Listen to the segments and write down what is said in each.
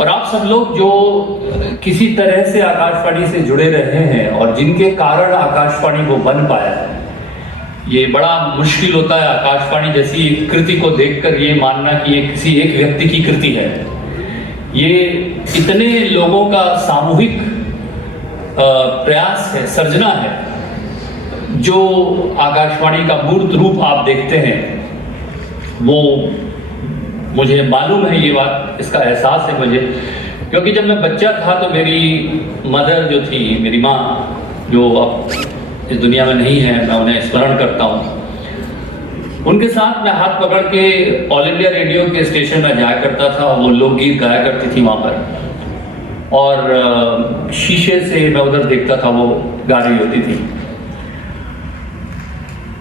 और आप सब लोग जो किसी तरह से आकाशवाणी से जुड़े रहे हैं और जिनके कारण आकाशवाणी वो बन पाया है, ये बड़ा मुश्किल होता है आकाशवाणी जैसी कृति को देखकर ये मानना कि ये किसी एक व्यक्ति की कृति है। ये इतने लोगों का सामूहिक प्रयास है, सर्जना है। जो आकाशवाणी का मूर्त रूप आप देखते हैं वो मुझे मालूम है, ये बात, इसका एहसास है मुझे, क्योंकि जब मैं बच्चा था तो मेरी मदर जो थी, मेरी माँ जो अब इस दुनिया में नहीं है, मैं उन्हें स्मरण करता हूँ। उनके साथ मैं हाथ पकड़ के ऑल इंडिया रेडियो के स्टेशन में जाया करता था, वो लोकगीत गाया करती थी वहाँ पर, और शीशे से मैं उधर देखता था वो गा रही होती थी।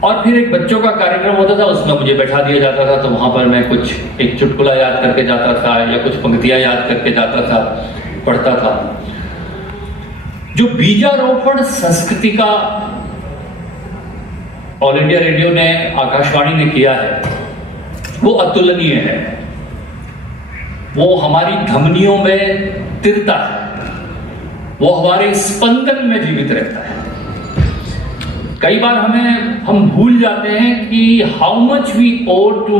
और फिर एक बच्चों का कार्यक्रम होता था, उसमें मुझे बैठा दिया जाता था, तो वहां पर मैं कुछ एक चुटकुला याद करके जाता था या कुछ पंक्तियां याद करके जाता था, पढ़ता था। जो बीजारोपण संस्कृति का ऑल इंडिया रेडियो ने, आकाशवाणी ने किया है वो अतुलनीय है। वो हमारी धमनियों में तिरता है, वो हमारे स्पंदन में जीवित रहता है। कई बार हम भूल जाते हैं कि how much we owe to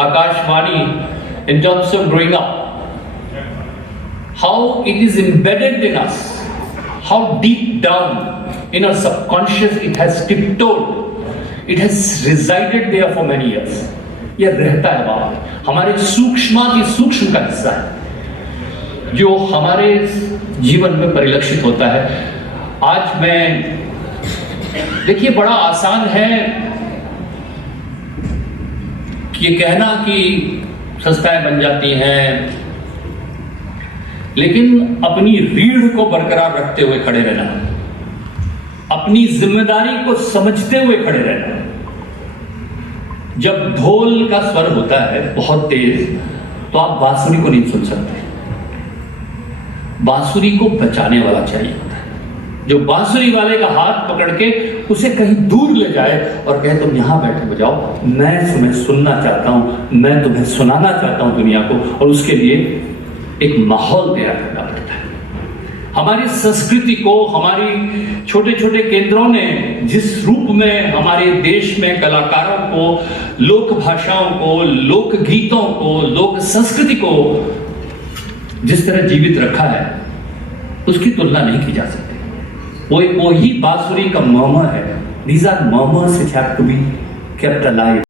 Akashvani in terms of growing up, how it is embedded in us, how deep down in our subconscious it has tiptoed, it has resided there for many years. यह रहता है वहां, हमारे सूक्ष्माति सूक्ष्म का हिस्सा है जो हमारे जीवन में परिलक्षित होता है। आज मैं, देखिए, बड़ा आसान है कि ये कहना कि संस्थाएं बन जाती हैं, लेकिन अपनी रीढ़ को बरकरार रखते हुए खड़े रहना, अपनी जिम्मेदारी को समझते हुए खड़े रहना। जब ढोल का स्वर होता है बहुत तेज, तो आप बांसुरी को नहीं सुन सकते। बांसुरी को बचाने वाला चाहिए, जो बांसुरी वाले का हाथ पकड़ के उसे कहीं दूर ले जाए और कहे तुम यहां बैठे बजाओ, मैं तुम्हें सुनना चाहता हूं, मैं तुम्हें सुनाना चाहता हूं दुनिया को। और उसके लिए एक माहौल तैयार करना पड़ता है। हमारी संस्कृति को, हमारी छोटे छोटे केंद्रों ने जिस रूप में हमारे देश में कलाकारों को, लोक भाषाओं को, लोक गीतों को, लोक संस्कृति को जिस तरह जीवित रखा है, उसकी तुलना नहीं की जा सकती। वो ही बांसुरी का मर्मर है। These are murmurs which have to be kept alive.